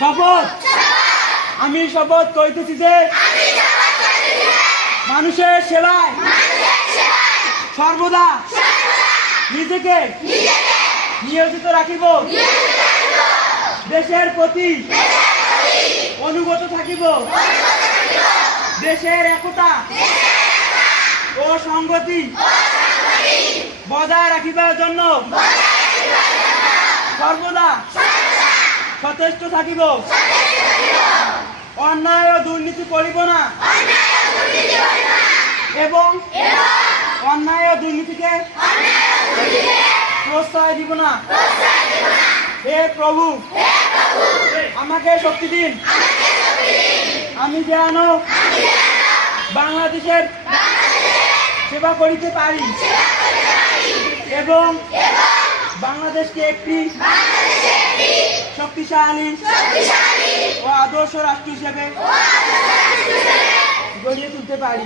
শপথ! আমি শপথ করিতেছি যে, মানুষের সেবায় সর্বদা নিজেকে নিয়োজিত রাখিব। দেশের প্রতি অনুগত থাকিব। দেশের একতা ও সংগতি বজায় রাখিবার জন্য সর্বদা সচেষ্ট থাকিব। অন্যায় ও দুর্নীতি করিব না। এবং অন্যায় ও দুর্নীতিকে প্রশ্রয় দিব না। হে প্রভু, আমাকে শক্তি দিন। আমি যেন বাংলাদেশের সেবা করিতে পারি। এবং বাংলাদেশকে একটি শক্তিশালী। ও আদর্শ রাষ্ট্র হিসেবে গড়িয়ে তুলতে পারি।